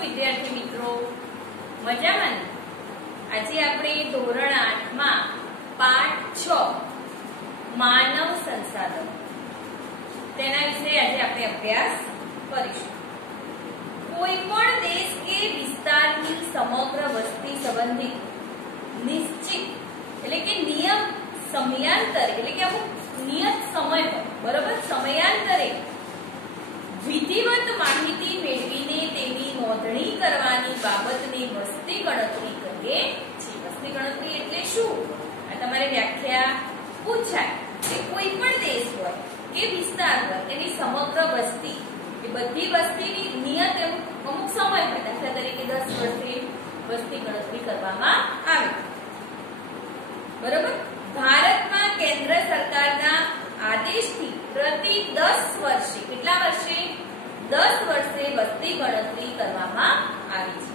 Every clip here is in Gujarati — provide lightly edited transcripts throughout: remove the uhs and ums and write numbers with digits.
વિદ્યાર્થી મિત્રો મજામાં ને? આજે આપણે ધોરણ 8 માં પાઠ 6 માનવ સંસાધન તેના વિશે આજે આપણે અભ્યાસ કરીશું। કોઈ પણ દેશ કે વિસ્તારની સમગ્ર વસ્તી સંબંધિત નિશ્ચિત એટલે કે નિયમ સમયાંતરે એટલે કે અમુક નિયત સમય પર બરાબર સમયાંતરે વિધિવત માહિતી મેળવીને તેની નોંધણી કરવાની બાબતને વસ્તી ગણતરી કહીએ છીએ। વસ્તી ગણતરી એટલે શું? આ તમારે વ્યાખ્યા પૂછાય કે કોઈ પણ દેશ હોય કે વિસ્તાર હોય એની સમગ્ર વસ્તી એ બધી વસ્તીની નિયત અમુક સમય હોય, દાખલા તરીકે 10 વર્ષે વસ્તી ગણતરી કરવામાં આવે બરાબર। ભારતમાં કેન્દ્ર સરકારના આદેશથી પ્રતિ 10 વર્ષે કેટલા વર્ષે 10 વર્ષે વસ્તી ગણતરી કરવામાં આવી છે।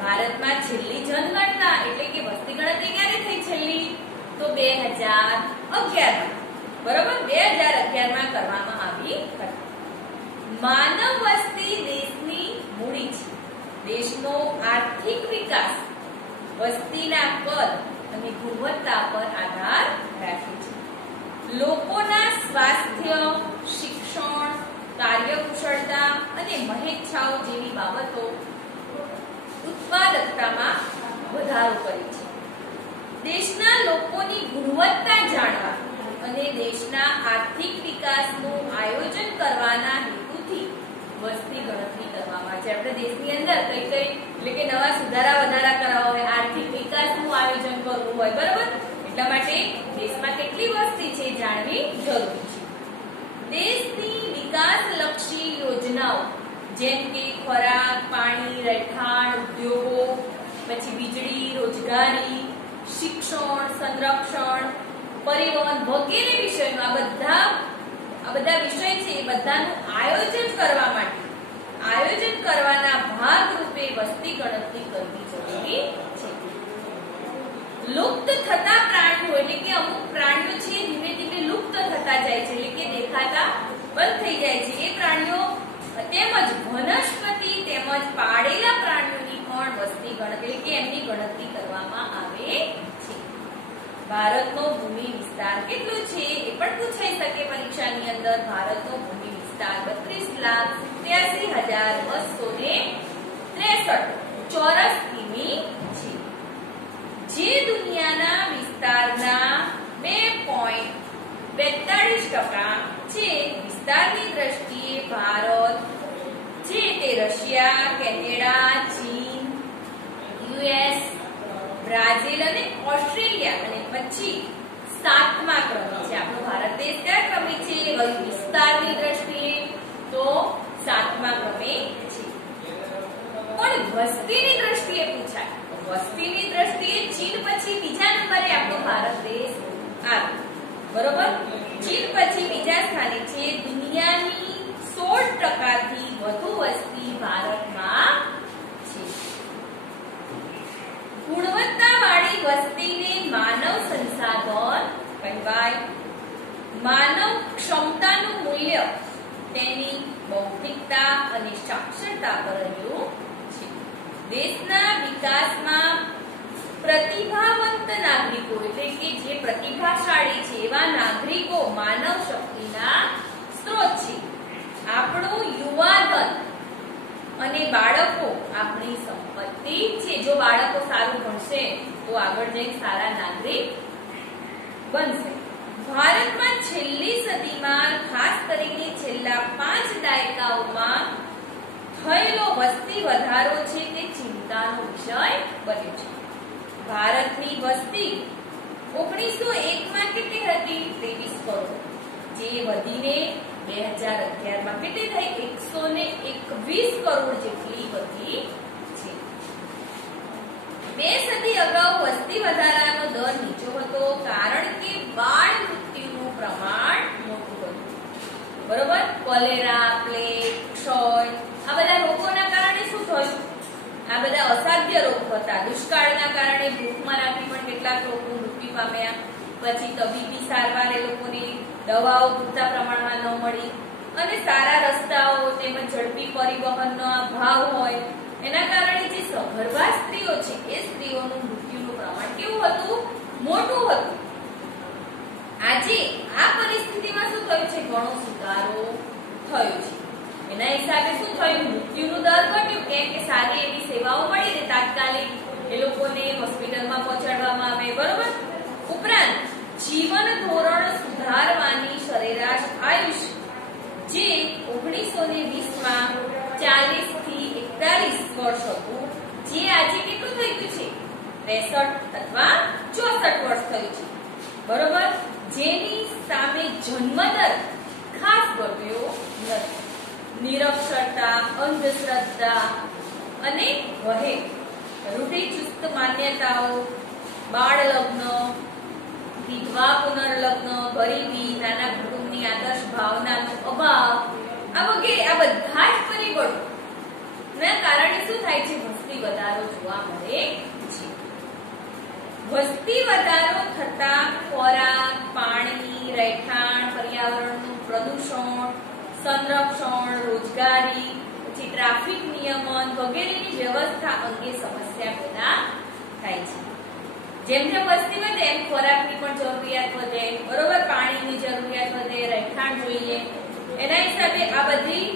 ભારતમાં છેલ્લી જનગણના એટલે કે વસ્તી ગણતરી ક્યારે થઈ છેલ્લી? તો 2011 બરાબર 2011 માં કરવામાં આવી હતી। માનવ વસ્તી દેશની મૂડી છે। દેશનો આર્થિક વિકાસ વસ્તીના કદ અને ગુણવત્તા પર આધાર રાખે છે। લોકોના સ્વાસ્થ્ય, શિક્ષણ, કાર્યકુશળતા અને મહેચ્છાઓ જેવી બાબતો ઉત્પાદકતામાં વધારો કરે છે। દેશના લોકોની ગુણવત્તા જાણવા અને દેશના આર્થિક વિકાસનું આયોજન કરવાના હેતુથી વસ્તી ગણતરી કરવામાં આવે છે। આપણે દેશની અંદર કઈ કઈ એટલે કે નવા સુધારા વધારા કરાવવા હોય, આર્થિક વિકાસનું આયોજન કરવું હોય બરાબર, એટલા માટે દેશમાં કેટલી વસ્તી છે જાણવી જરૂરી છે। દેશની વિકાસલક્ષી યોજનાઓ જેમ કે ખોરાક, પાણી, રહેઠાણ, ઉદ્યોગો, પછી વીજળી, રોજગારી, શિક્ષણ, સંરક્ષણ, પરિવહન વગેરે વિષયોમાં આ બધા વિષય છે એ બધાનું આયોજન કરવા માટે આયોજન કરવાના ભાગરૂપે વસ્તી ગણતરી કરવી જરૂરી છે। લુપ્ત થતા પ્રાણીઓ એટલે કે અમુક પ્રાણીઓ છે ધીમે ધીમે લુપ્ત થતા જાય છે એટલે કે દેખાતા બંધ થઈ જાય છે એ પ્રાણીઓ તેમજ વનસ્પતિ તેમજ પાળેલા પ્રાણીઓની પણ વસ્તી ગણતરી કે એમની ગણતરી કરવામાં આવે છે। ભારતનો ભૂમિ વિસ્તાર કેટલો છે એ પણ પૂછાઈ શકે પરીક્ષાની અંદર। ભારતનો ભૂમિ વિસ્તાર 32,82,263 ચોરસ કિમી છે, જે દુનિયાના વિસ્તારના 2.42% છે। વિસ્તારની દ્રષ્ટિએ ભારત છે તે રશિયા, કેનેડા, ચીન, યુએસ, બ્રાઝીલ અને ઓસ્ટ્રેલિયા અને પછી 7મા ક્રમે છે। આપણો ભારત દેશ કયા ક્રમે છે? વિસ્તારની દ્રષ્ટિએ તો 7મા ક્રમે છે। પણ વસ્તીની દ્રષ્ટિએ પૂછાય, વસ્તીની દ્રષ્ટિએ ચીન પછી બીજા નંબરે આપણો ભારત દેશ આવે બરોબર। ચીન પછી બીજા સ્થાને છે। દુનિયાની 16% થી વધુ વસ્તી ભારતમાં છે। ગુણવત્તાવાળી વસ્તીને માનવ સંસાધન કહેવાય। માનવ ક્ષમતાનું મૂલ્ય તેની બૌદ્ધિકતા અને સાક્ષરતા પર રહ્યું છે। દેશના વિકાસમાં પ્રતિભાવંત નાગરિકો એટલે કે જે પ્રતિભાશાળી છે એવા નાગરિકો માનવ શક્તિના સ્ત્રોત છે। આપણું યુવાધન અને બાળકો આપણી સંપત્તિ છે। જો બાળકો સારું ભણશે તો આગળ જઈને સારા નાગરિક બનશે। ભારતમાં છેલ્લી સદીમાં ખાસ કરીને છેલ્લા 5 દાયકાઓમાં થયેલો વસ્તી વધારો છે તે ચિંતાનો વિષય બન્યો છે। ભારતની વસ્તી 1901 માં કેટલી હતી? 23 કરોડ, જે વધીને 2011 માં કેટલી થઈ? 121 કરોડ જેટલી વધી છે। 2 સદી અગાઉ વસ્તી વધારાનો દર નીચો હતો કારણ કે બાળ મૃત્યુનું પ્રમાણ મોટું હતું બરોબર। કોલેરા, પ્લેગ, ક્ષય આ બધા રોગોના કારણે શું થયું? આ બધા અસાધ્ય રોગ હતા। દુષ્કાળના કારણે ભૂખમરાથી પણ કેટલાક લોકો મૃત્યુ પામ્યા। પછી તબીબી સારવાર એ લોકોની દવાઓ પૂરતા પ્રમાણમાં ન મળી અને સારા રસ્તાઓ તેમજ ઝડપી પરિવહનનો અભાવ હોય એના કારણે જે સગર્ભા સ્ત્રીઓ છે એ સ્ત્રીઓનું મૃત્યુનું પ્રમાણ કેવું હતું? મોટું હતું. આજે આ પરિસ્થિતિમાં શું થયું છે? ઘણો સુધારો થયો છે. એના હિસાબે શું થયું? મૃત્યુનો દર ઘટ્યો કે સારી એવી સેવાઓ મળી રહે, તાત્કાલિક એ લોકોને હોસ્પિટલમાં પહોંચાડવામાં આવે, બરોબર. ઉપરાંત જીવન ધોરણ સુધારવાની સરેરાશ આયુષ્ય જે 1920 માં 40 થી 41 વર્ષ હતું, જે આજે કેટલું થઈ ગયું છે? 63 અથવા 64 વર્ષ થયું છે, બરોબર. જેની સામે જન્મદર ખાસ ઘટ્યો નથી. નિરક્ષરતા, અંધશ્રદ્ધા અને વહે રૂઢિચુસ્ત માન્યતાઓ, બાળ લગ્ન, વિધવા પુનર્લગ્ન, ગરીબી, નાના કુટુંબની આદર્શ ભાવનાનો અભાવ, આ વગેરે આ બધા જ પરિબળો ના કારણે શું થાય છે? વસ્તી વધારો જોવા મળે છે. વસ્તી વધારો થતા ખોરાક, પાણી, રહેઠાણ, પર્યાવરણનું પ્રદૂષણ, સંરક્ષણ, રોજગારી, પછી ટ્રાફિક નિયમન વગેરેની વ્યવસ્થા અંગે સમસ્યા પેદા થાય છે. જેમ જેમ વસ્તી વધે એમ ખોરાકની પણ જરૂરિયાત વધે, બરોબર. પાણીની જરૂરિયાત વધે, રહેઠાણ જોઈએ. એના હિસાબે આ બધી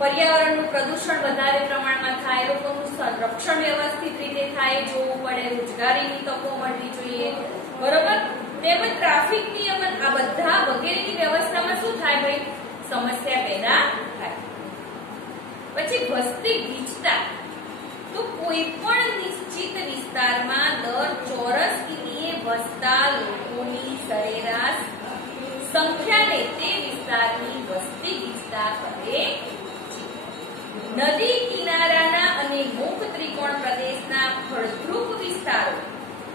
પર્યાવરણનું પ્રદૂષણ વધારે પ્રમાણમાં થાય, લોકોનું સંરક્ષણ વ્યવસ્થિત રીતે થાય જોવું પડે, રોજગારીની તકો મળવી જોઈએ, બરોબર. તેમજ ટ્રાફિક નિયમન આ બધા વગેરેની વ્યવસ્થામાં શું થાય ભાઈ? સમસ્યા પેદા થાય. પછી વસ્તી ગીચતા, તો કોઈ પણ નિશ્ચિત વિસ્તારમાં દર ચોરસ કિમીએ વસતા લોકોની સરેરાશ સંખ્યાને તે વિસ્તારની વસ્તી ગીચતા કહે છે. નદી કિનારાના અને મુખ ત્રિકોણ પ્રદેશના ફળદ્રુપ વિસ્તારો,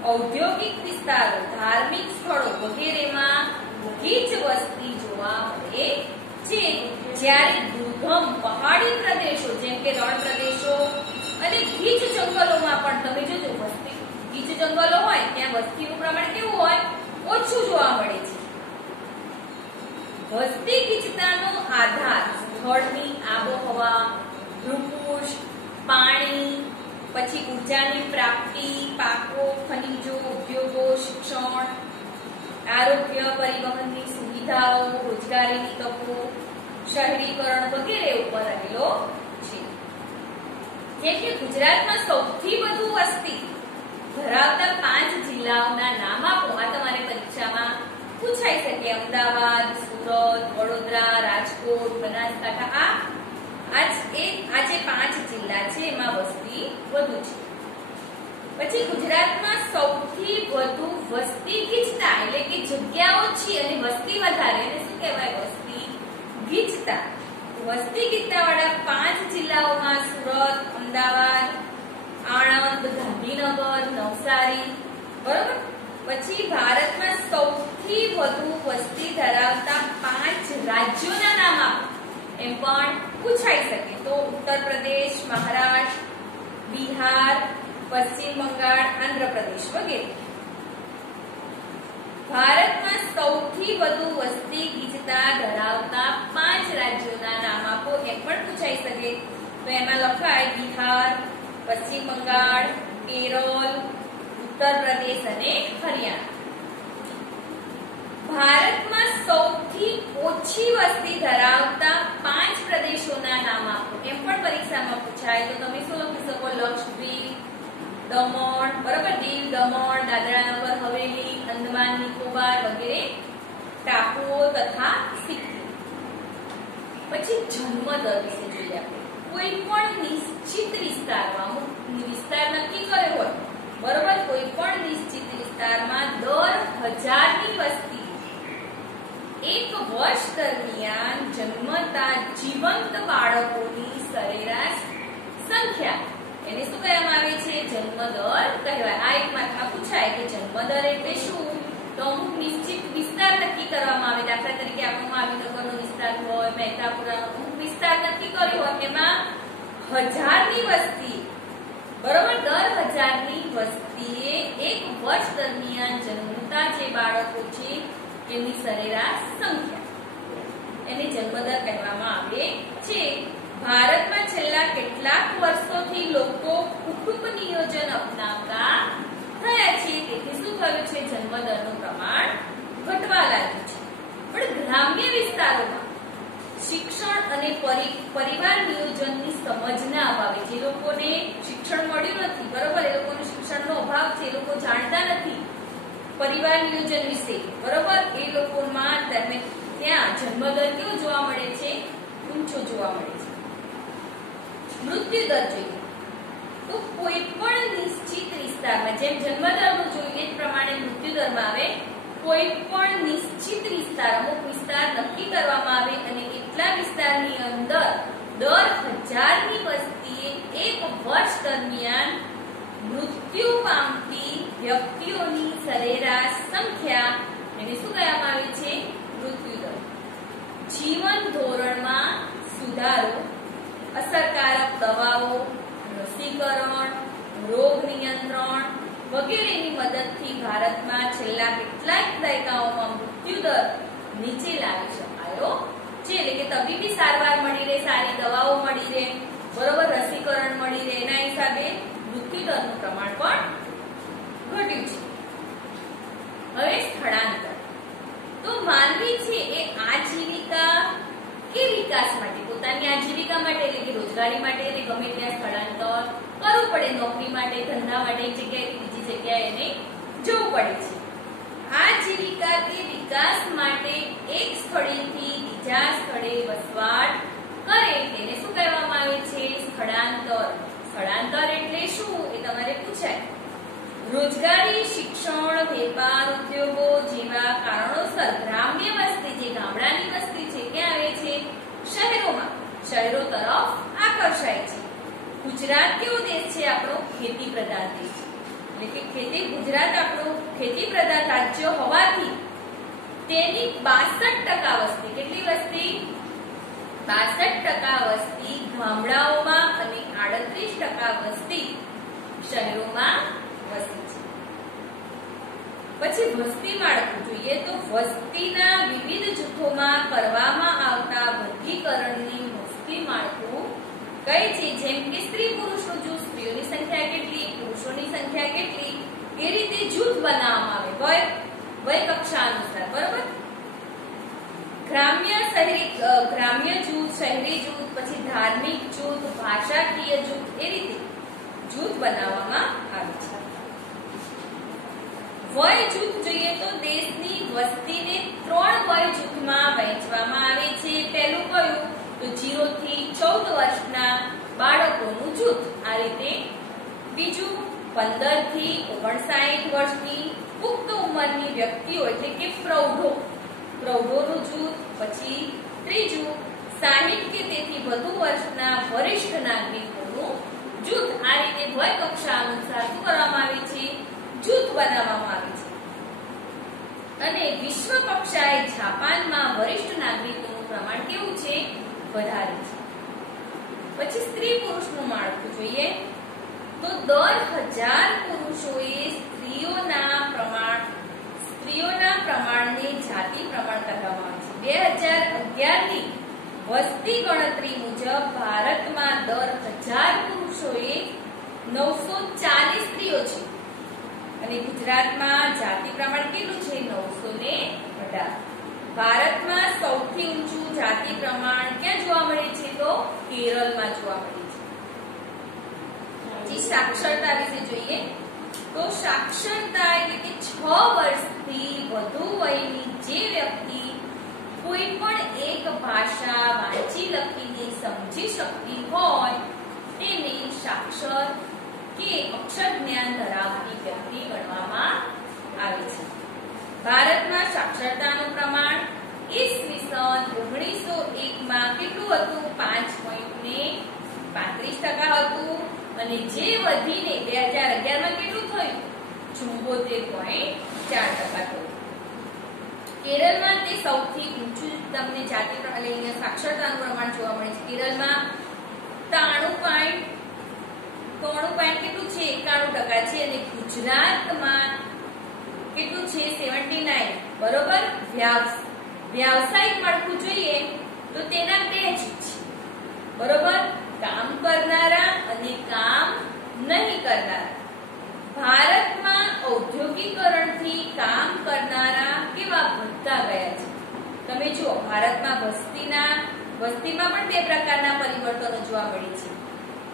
ઔદ્યોગિક વિસ્તારો, ધાર્મિક સ્થળો વગેરેમાં ગીચ વસ્તી જોવા મળે છે. જ્યારે દુર્ગમ પહાડી પ્રદેશો જેમ કે રણ પ્રદેશો અને ગીચ જંગલોમાં પણ તમે જોજો વસ્તી, ગીચ જંગલો હોય ત્યાં વસ્તીનું પ્રમાણ કેવું હોય? ઓછું જોવા મળે છે. વસ્તી ગીચતાનો આધાર સ્થળની આબોહવા, ભૂપૃષ્ઠ, પાણી, પછી ઉર્જાની પ્રાપ્તિ, પાકો, ખનિજો, ઉદ્યોગો, શિક્ષણ, આરોગ્ય, પરિવહનની સુવિધાઓ, રોજગારીની તકો, શહેરીકરણ વગેરે ઉપર રહેલો છે. જેમ કે ગુજરાતમાં સૌથી વધુ વસ્તી ધરાવતા 5 જિલ્લાઓના નામ આપો. આ તમારે પરીક્ષામાં પૂછાઈ શકે. અમદાવાદ, સુરત, વડોદરા, રાજકોટ, બનાસકાંઠા, આ જે 5 જિલ્લા છે એમાં વસ્તી વધુ છે. પછી ગુજરાતમાં સૌથી વધુ વસ્તી ગીચતા એટલે કે જગ્યા ઓછી અને વસ્તી વધારે એને શું કહેવાય? વસ્તી ગીચતા. વસ્તી ગીચતા વાળા 5 જિલ્લાઓમાં સુરત, અમદાવાદ, આણંદ, ગાંધીનગર, નવસારી, બરોબર. પછી ભારતમાં સૌથી વધુ વસ્તી ધરાવતા 5 રાજ્યોના નામ આપો એમ પણ પૂછાઈ શકે. તો ઉત્તર પ્રદેશ, મહારાષ્ટ્ર, બિહાર, પશ્ચિમ બંગાળ, આંધ્રપ્રદેશ વગેરે. ભારતમાં સૌથી વધુ વસ્તી ગીચતા ધરાવતા 5 રાજ્યોના નામ આપો એમ પણ પૂછાઈ શકે. તો એમાં લખાય બિહાર, પશ્ચિમ બંગાળ, કેરળ, ઉત્તર પ્રદેશ અને હરિયાણા. ભારતમાં સૌથી ઓછી વસ્તી ધરાવતા 5 પ્રદેશોના નામ આપો એમ પણ પરીક્ષામાં પૂછાય. તો તમે શું લખી શકો? લક્ષદ્વીપ, દમણ, બરાબર, દીવ, દમણ, દાદરા નગર હવેલી, અંદમાન નિકોબાર વગેરે ટાપુઓ તથા સિક્કિમ. પછી જન્મ દર વિશે જોઈએ આપણે. કોઈ પણ નિશ્ચિત વિસ્તારમાં વિસ્તાર નક્કી કર્યો હોય, બરોબર, કોઈ પણ નિશ્ચિત વિસ્તારમાં દર 1000ની વસ્તી 1 વર્ષ દરમિયાન જન્મતા જીવંત બાળકોની સરેરાશ સંખ્યા એને શું કહેવામાં આવે છે? જન્મ દર કહેવાય. આ એક માર્કમાં પૂછાય કે જન્મ દર એટલે શું? તો અમુક નિશ્ચિત વિસ્તાર નક્કી કરવામાં આવે. દાખલા તરીકે આપણો મહાવીનગરનો વિસ્તાર હોય, મહેતાપુરાનો અમુક વિસ્તાર નક્કી કર્યો હોય, એમાં 1000ની વસ્તી, બરોબર, દર 1000ની વસ્તીએ 1 વર્ષ દરમિયાન જન્મતા જે બાળકો છે એમની સરેરાશ સંખ્યા એને જન્મદર કહેવામાં આવે છે. ભારતમાં છેલ્લા કેટલાક વર્ષોથી લોકો કુટુંબ નિયોજન અપનાવતા થયા છે, તેથી શું થયું છે? જન્મદરનું પ્રમાણ ઘટવા લાગ્યું છે. પણ ગ્રામ્ય વિસ્તારોમાં શિક્ષણ અને પરિવાર નિયોજનની સમજના અભાવે, જે લોકોને શિક્ષણ મળ્યું નથી, બરોબર, એ લોકોને શિક્ષણનો અભાવ છે, એ લોકો જાણતા નથી પરિવાર નિયોજન વિશે, બરોબર, એ લોકોમાં ત્યાં જન્મદર કેવો જોવા મળે છે? ઊંચો જોવા મળે છે. મૃત્યુ દર જોઈએ તો કોઈ પણ નિશ્ચિત વિસ્તારમાં, જેમ જન્મદરમાં જોઈએ એ પ્રમાણે મૃત્યુ દરમાં આવે, કોઈ પણ નિશ્ચિત વિસ્તાર, અમુક વિસ્તાર નક્કી કરવામાં આવે અને એટલા વિસ્તારની અંદર દર 1000ની વસ્તીએ એક વર્ષ દરમિયાન મૃત્યુ પામતી વ્યક્તિઓની સરેરાશ સંખ્યા, એને શું કહેવામાં આવે છે? મૃત્યુ દર. જીવન ધોરણમાં સુધારો, અસરકારક દવાઓ, રસીકરણ, રોગ નિયંત્રણ વગેરેની મદદથી ભારતમાં છેલ્લા કેટલાક દાયકાઓમાં મૃત્યુ દર નીચે લાવી શકાયો છે. એટલે કે તબીબી સારવાર મળી રહે, સારી દવાઓ મળી રહે, બરોબર, રસીકરણ મળી રહે, એના હિસાબે મૃત્યુ દરનું પ્રમાણ પણ ઘટ્યું છે. હવે સ્થળાંતર. તો માનવી છે એ આજીવિકા કે વિકાસ માટે, પોતાની આજીવિકા માટે એટલે કે રોજગારી માટે એને ગમે ત્યાં સ્થળાંતર કરવું પડે, નોકરી માટે, ધંધા માટે, એક જગ્યાએથી બીજી જગ્યાએ એને જવું પડે છે. આજીવિકા કે વિકાસ માટે એક સ્થળેથી બીજા સ્થળે વસવાટ કરે તેને શું કહેવામાં આવે છે? સ્થળાંતર. સ્થળાંતર એટલે શું એ તમારે પૂછાય. રોજગારી, શિક્ષણ, વેપાર, ઉદ્યોગો જેવા કારણોસર ગ્રામ્ય વસ્તી, જે ગામડાની વસ્તી છે, ક્યાં આવે છે? શહેરોમાં, શહેરો તરફ આકર્ષાય છે. ગુજરાત કેવો દેશ છે? આપણો ખેતી પ્રધાન દેશ, એટલે કે ગુજરાત આપણું ખેતી પ્રધાન રાજ્ય હોવાથી તેની 62% વસ્તી, કેટલી વસ્તી? 62% વસ્તી ગામડાઓમાં અને 38% વસ્તી શહેરોમાં વસે છે. પછી વસ્તી માળખું જોઈએ તો વસ્તીના વિવિધ જૂથોમાં કરવામાં આવતા વર્ગીકરણની વસ્તી માળખું કઈ છે? જેમ કે સ્ત્રી પુરુષનું જૂથ, સ્ત્રીઓની સંખ્યા કેટલી, પુરુષોની સંખ્યા કેટલી, એ રીતે જૂથ બનાવવામાં આવે વય કક્ષા અનુસાર, બરોબર. ગ્રામ્ય જૂથ, શહેરી જૂથ, પછી ધાર્મિક જૂથ, ભાષાકીય જૂથ, એ રીતે જૂથ બનાવવામાં આવે છે. વય જૂથ જોઈએ તો દેશની વસ્તીને 3 વય જૂથમાં વહેંચવામાં આવે છે. પહેલું કયું? તો 0 થી 14 વર્ષના બાળકોનું જૂથ, આ રીતે. બીજું 15 થી 59 વર્ષની પુખ્ત ઉંમરની વ્યક્તિઓ એટલે કે પ્રૌઢોનું જૂથ. પછી ત્રીજું 60 કે તેથી વધુ વર્ષના વરિષ્ઠ નાગરિકોનું જૂથ. આ રીતે વય કક્ષા અનુસાર શું કરવામાં આવે છે? જૂથ બનાવવામાં આવે છે. અને વિશ્વ કક્ષાએ જાપાનમાં વરિષ્ઠ નાગરિકોનું પ્રમાણ કેવું છે? વધારે છે. પછી સ્ત્રી પુરુષનું માળખું જોઈએ તો દર 1000 પુરુષોએ સ્ત્રીઓના પ્રમાણને જાતિ પ્રમાણ કહેવામાં આવે છે. 2011ની વસ્તી ગણતરી મુજબ ભારતમાં દર 1000 પુરુષોએ 940 સ્ત્રીઓ છે અને ગુજરાતમાં જાતિ પ્રમાણ કેટલું છે? 918. ભારતમાં સૌથી ઊંચું જાતિ પ્રમાણ ક્યાં જોવા મળે છે? તો કેરળમાં જોવા મળે છે. સાક્ષરતા વિશે જોઈએ તો સાક્ષરતા એટલે કે 6 વર્ષથી વધુ વયની જે વ્યક્તિ કોઈ પણ એક ભાષા વાંચી લખીને સમજી શકતી હોય તેને સાક્ષર કે અક્ષર જ્ઞાન ધરાવતી વ્યક્તિ ગણવામાં આવે છે. ભારતમાં સાક્ષરતાનું પ્રમાણ ઈસવીસન 1901માં કેટલું હતું? 5.35% હતું અને જે વધીને 2011માં કેટલું થયું? 74.4% થયું. કેરળમાં તે સૌથી ઊંચું તમને જાતિ પ્રમાણે સાક્ષરતાનું પ્રમાણ જોવા મળે છે. કેરળમાં 93 કેટલું છે? 91% છે અને ગુજરાતમાં કેટલું છે? 79. બરોબર. વ્યાવસાયિક માળખું જોઈએ તો તેના 2 જૂથ છે. બરોબર, કામ કરનારા અને કામ નહીં કરનારા. ભારતમાં ઔદ્યોગિકરણથી કામ કરનારા કેવા વધતા ગયા છે. તમે જુઓ, ભારતમાં વસ્તીમાં પણ બે પ્રકારના પરિવર્તનો જોવા મળે છે.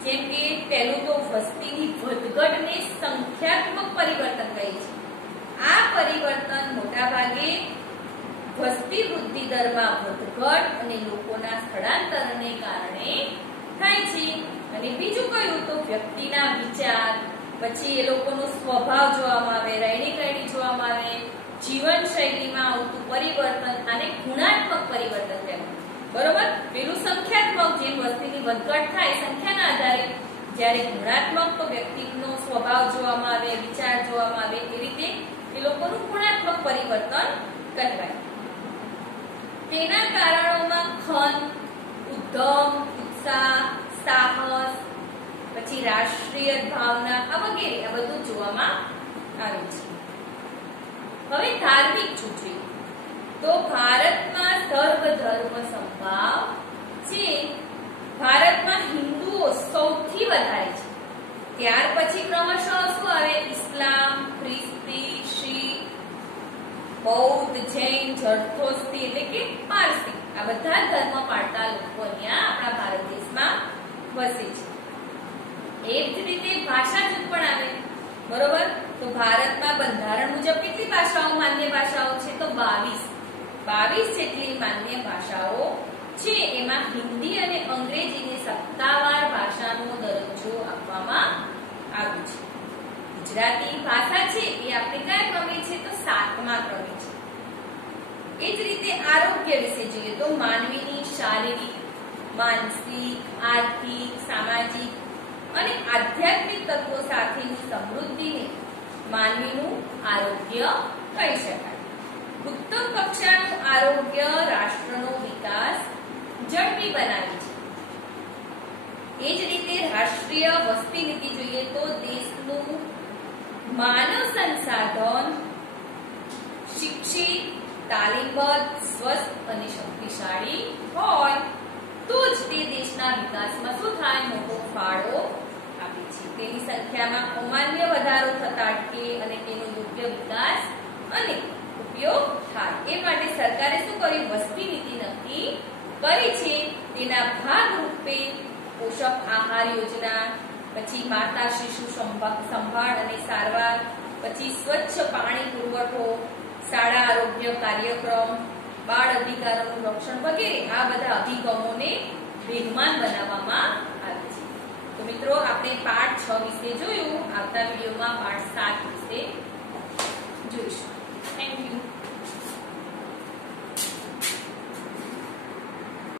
જેમ કે પહેલું તો વસ્તીની વધઘટને સંખ્યાત્મક પરિવર્તન કહે છે. આ પરિવર્તન મોટા ભાગે વસ્તી વૃદ્ધિ દરમાં વધઘટ અને લોકોના સ્થળાંતરને કારણે થાય છે. અને બીજું કયું તો વ્યક્તિના વિચાર, પછી એ લોકોનો સ્વભાવ જોવામાં આવે, રહેણી કરણી જોવામાં આવે, જીવનશૈલીમાં આવતું પરિવર્તન અને ગુણાત્મક પરિવર્તન કહેવાય. બરોબર, પેલું સંખ્યાત્મક, જેમ વસ્તીની વધઘટ થાય સંખ્યાના આધારે, જ્યારે ગુણાત્મક તો વ્યક્તિનો સ્વભાવ જોવામાં આવે, વિચાર જોવામાં આવે, એ રીતે એ લોકોનું ગુણાત્મક પરિવર્તન કહેવાય. તેના કારણોમાં ખંત, ઉદ્યમ, ઉત્સાહ, સાહસ, પછી રાષ્ટ્રીય ભાવના વગેરે આ બધું જોવામાં આવે છે. હવે ધાર્મિક જૂથ, તો ભારતમાં સર્વધર્મ સમભાવ છે. ભારતમાં હિન્દુઓ સૌથી વધારે છે. ત્યાર પછી ક્રમશઃ શું આવે? ઇસ્લામ, ખ્રિસ્તી, શીખ, બૌદ્ધ, જૈન, ઝરથોસ્તી એટલે કે પારસી, આ બધા ધર્મ પાળતા લોકો અહીંયા આપણા ભારત દેશમાં વસે છે. એ જ રીતે ભાષા જૂથ પણ આવે. બરોબર, તો ભારતમાં બંધારણ મુજબ કેટલી ભાષાઓ માન્ય ભાષાઓ છે? તો 22 જેટલી માન્ય ભાષાઓ છે. એમાં હિન્દી અને અંગ્રેજીને સત્તાવાર ભાષાનો દરજ્જો આપવામાં આવ્યો છે. ગુજરાતી ભાષા છે એ આપણે કયા ક્રમે છે? તો 7મા ક્રમે છે. એ જ રીતે આરોગ્ય વિશે જોઈએ તો માનવીની શારીરિક, માનસિક, આર્થિક, સામાજિક અને આધ્યાત્મિક તત્વો સાથેની સમૃદ્ધિને માનવીનું આરોગ્ય કહી શકાય. ઉત્તમ કક્ષાનું આરોગ્ય રાષ્ટ્રનો વિકાસ ઝડપી બનાવે છે. એ જ રીતે રાષ્ટ્રીય વસ્તી નીતિ જોઈએ તો દેશનું માનવ સંસાધન શિક્ષિત, તાલીમબદ્ધ, સ્વસ્થ અને શક્તિશાળી હોય તો જ તે દેશના વિકાસમાં શું થાય? મોટો ફાળો આપે છે. તેની સંખ્યામાં અમાન્ય વધારો થતા અટકે અને તેનો યોગ્ય વિકાસ અને ઉપયોગ થાય. એ માટે સરકારે શું કર્યું? વસ્તી નીતિ નક્કી કરી છે. તેના ભાગરૂપે પોષક આહાર યોજના, પછી માતા શિશુ સંભાળ અને સારવાર, પછી સ્વચ્છ પાણી પુરવઠો, શાળા આરોગ્ય કાર્યક્રમ, બાળ અધિકારોનું રક્ષણ વગેરે આ બધા અભિગમોને વેગવાન બનાવવામાં આવે છે. તો મિત્રો, આપણે પાઠ 6 વિશે જોયું. આવતા વિડીયોમાં પાઠ 7 વિશે